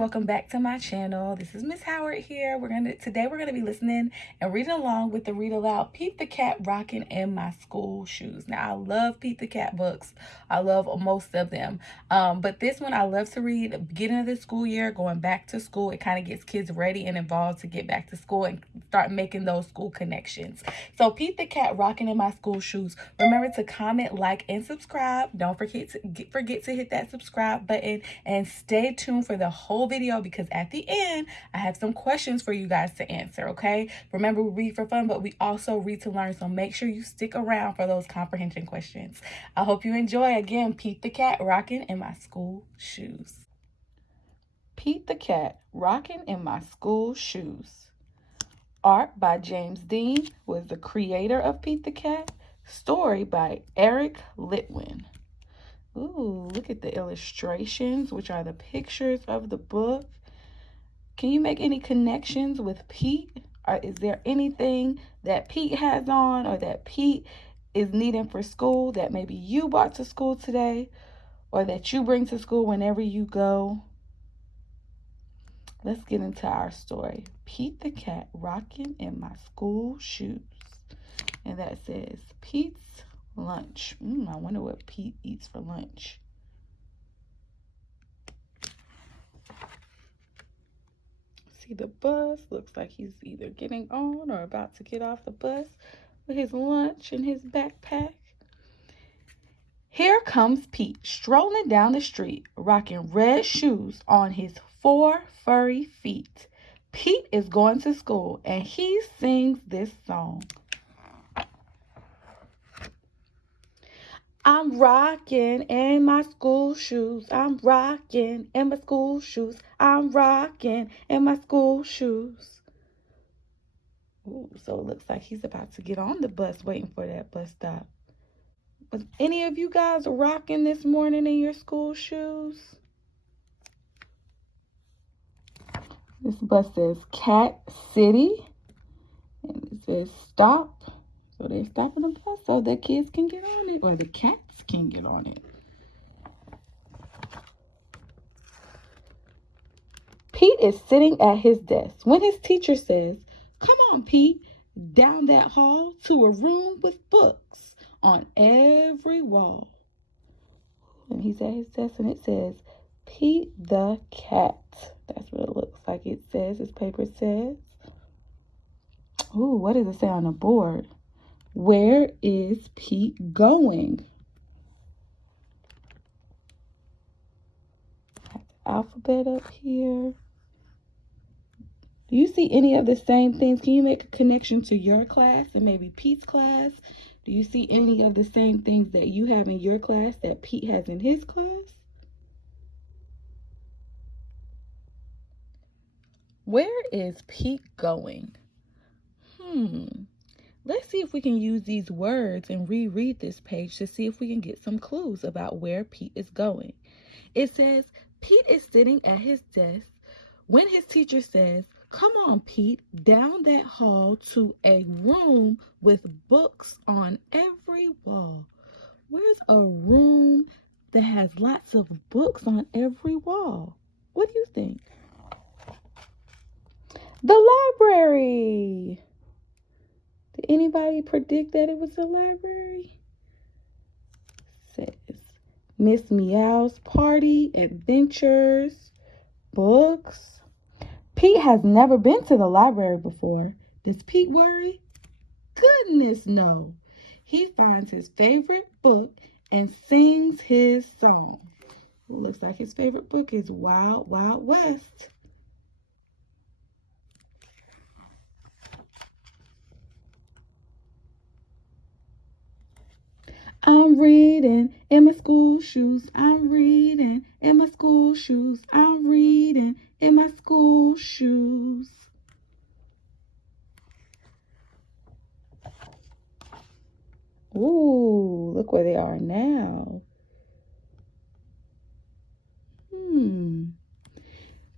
welcome back to my channel. This is Miss Howard here. Today we're gonna be listening and reading along with the Read Aloud Pete the Cat Rockin' in My School Shoes. Now I love Pete the Cat books. I love most of them. But this one I love to read beginning of the school year, going back to school. It kind of gets kids ready and involved to get back to school and start making those school connections. So Pete the Cat Rockin' in My School Shoes. Remember to comment, like, and subscribe. Don't forget to hit that subscribe button and stay tuned for the whole video because at the end I have some questions for you guys to answer. Okay, remember, we read for fun, but we also read to learn, so make sure you stick around for those comprehension questions. I hope you enjoy. Again, Pete the Cat Rockin' in My School Shoes. Pete the Cat Rockin' in My School Shoes. Art by James Dean, who is the creator of Pete the Cat. Story by Eric Litwin. Ooh, look at the illustrations, which are the pictures of the book. Can you make any connections with Pete? Or is there anything that Pete has on or that Pete is needing for school that maybe you brought to school today or that you bring to school whenever you go? Let's get into our story. Pete the Cat Rockin' in My School Shoes. And that says Pete's lunch. I wonder what Pete eats for lunch. See the bus. Looks like he's either getting on or about to get off the bus with his lunch in his backpack. Here comes Pete strolling down the street, rocking red shoes on his 4 furry feet. Pete is going to school and he sings this song. I'm rocking in my school shoes. I'm rocking in my school shoes. I'm rocking in my school shoes. Ooh, so it looks like he's about to get on the bus, waiting for that bus stop. Was any of you guys rocking this morning in your school shoes? This bus says Cat City, and it says stop. So they're stopping the bus so the kids can get on it, or the cats can get on it. Pete is sitting at his desk when his teacher says, "Come on, Pete, down that hall to a room with books on every wall." And he's at his desk and it says, Pete the Cat. That's what it looks like it says. His paper says. Ooh, what does it say on the board? Where is Pete going? Got the alphabet up here. Do you see any of the same things? Can you make a connection to your class and maybe Pete's class? Do you see any of the same things that you have in your class that Pete has in his class? Where is Pete going? Let's see if we can use these words and reread this page to see if we can get some clues about where Pete is going. It says, Pete is sitting at his desk when his teacher says, "Come on, Pete, down that hall to a room with books on every wall." Where's a room that has lots of books on every wall? What do you think? The library. Did anybody predict that it was the library? It says Miss Meow's Party, Adventures, Books. Pete has never been to the library before. Does Pete worry? Goodness, no. He finds his favorite book and sings his song. It looks like his favorite book is Wild Wild West. I'm reading in my school shoes. I'm reading in my school shoes. I'm reading in my school shoes. Ooh, look where they are now.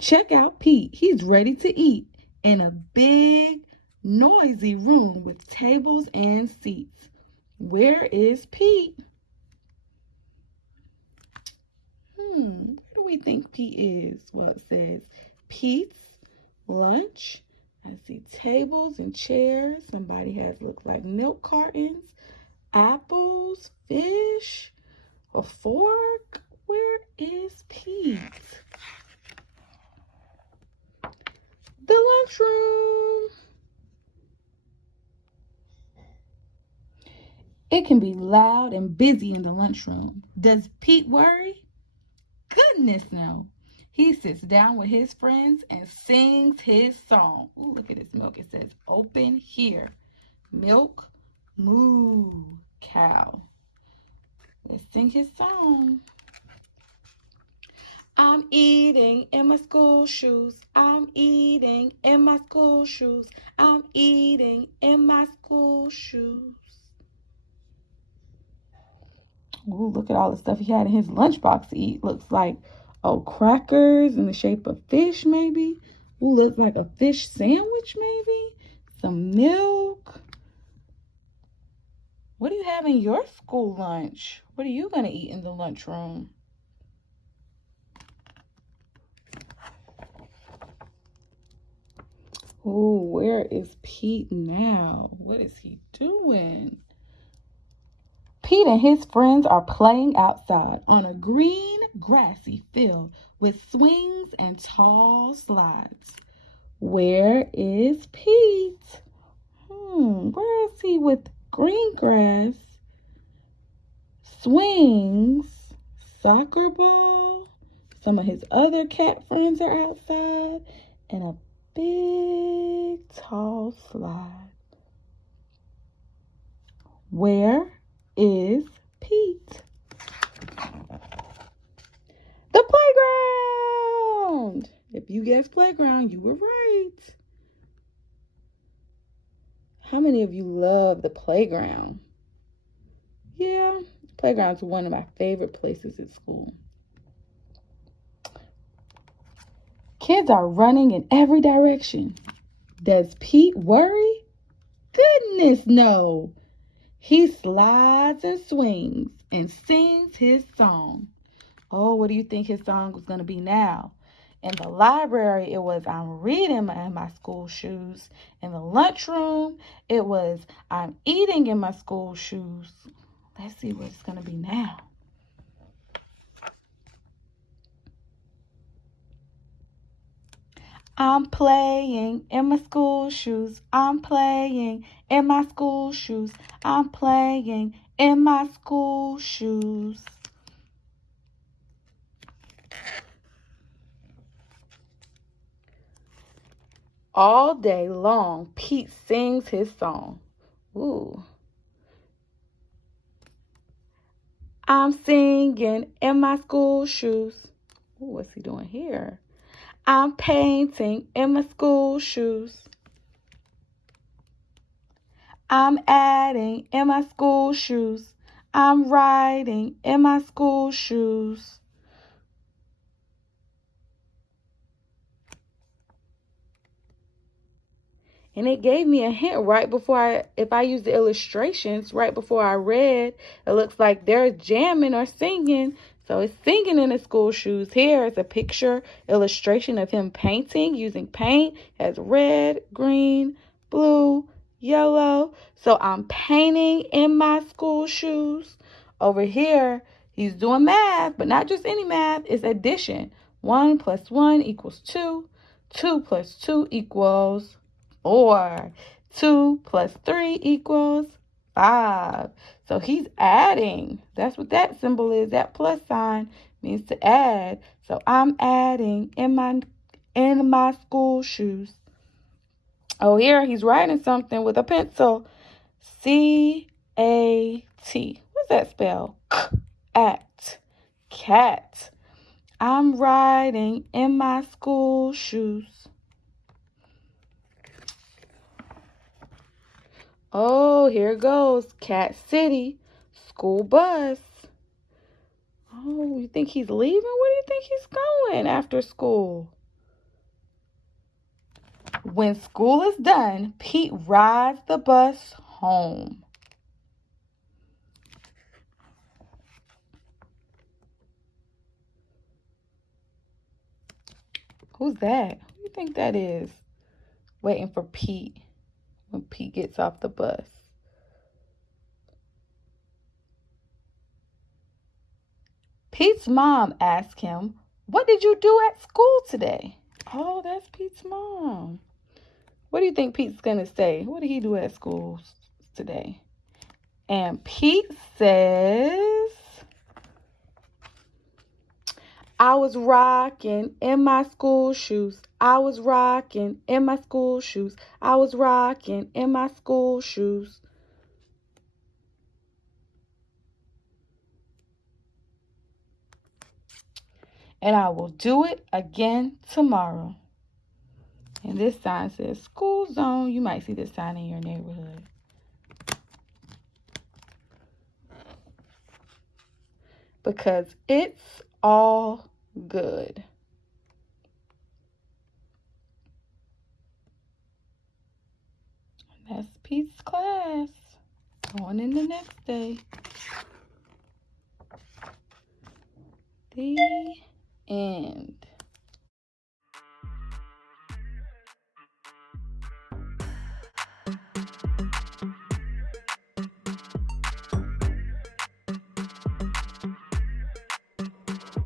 Check out Pete. He's ready to eat in a big, noisy room with tables and seats. Where is Pete? Where do we think Pete is? Well, it says Pete's lunch. I see tables and chairs. Somebody has looked like milk cartons, apples, fish, a fork. Where is Pete? The lunchroom. It can be loud and busy in the lunchroom. Does Pete worry? Goodness no. He sits down with his friends and sings his song. Ooh, look at his milk. It says, open here. Milk, moo, cow. Let's sing his song. I'm eating in my school shoes. I'm eating in my school shoes. I'm eating in my school shoes. Ooh, look at all the stuff he had in his lunchbox to eat. Looks like, crackers in the shape of fish, maybe. Ooh, looks like a fish sandwich, maybe. Some milk. What do you have in your school lunch? What are you going to eat in the lunchroom? Ooh, where is Pete now? What is he doing? Pete and his friends are playing outside on a green, grassy field with swings and tall slides. Where is Pete? Where is he with green grass, swings, soccer ball? Some of his other cat friends are outside, and a big, tall slide. Where is Pete? The playground! If you guessed playground, you were right. How many of you love the playground? Yeah, the playground's one of my favorite places at school. Kids are running in every direction. Does Pete worry? Goodness, no. He slides and swings and sings his song. Oh, what do you think his song was going to be now? In the library, it was, I'm reading in my school shoes. In the lunchroom, it was, I'm eating in my school shoes. Let's see what it's going to be now. I'm playing in my school shoes. I'm playing in my school shoes. I'm playing in my school shoes. All day long, Pete sings his song. Ooh. I'm singing in my school shoes. Ooh, what's he doing here? I'm painting in my school shoes. I'm adding in my school shoes. I'm writing in my school shoes. And it gave me a hint right before if I use the illustrations, right before I read, it looks like they're jamming or singing. So it's singing in his school shoes. Here is a picture illustration of him painting using paint. It has red, green, blue, yellow. So I'm painting in my school shoes. Over here, he's doing math, but not just any math. It's addition. 1 + 1 = 2. 2 + 2 = 4. 2 + 3 = 5. So he's adding. That's what that symbol is. That plus sign means to add. So I'm adding in my school shoes. Oh, here he's writing something with a pencil. C-A-T. What's that spell? At. Cat. I'm riding in my school shoes. Oh, here goes. Cat City. School bus. Oh, you think he's leaving? Where do you think he's going after school? When school is done, Pete rides the bus home. Who's that? Who do you think that is? Waiting for Pete when Pete gets off the bus. Pete's mom asked him, "What did you do at school today?" Oh, that's Pete's mom. What do you think Pete's going to say? What did he do at school today? And Pete says, "I was rocking in my school shoes. I was rocking in my school shoes. I was rocking in my school shoes." And I will do it again tomorrow. And this sign says school zone. You might see this sign in your neighborhood. Because it's all good. That's Pete's class. On in the next day. The end.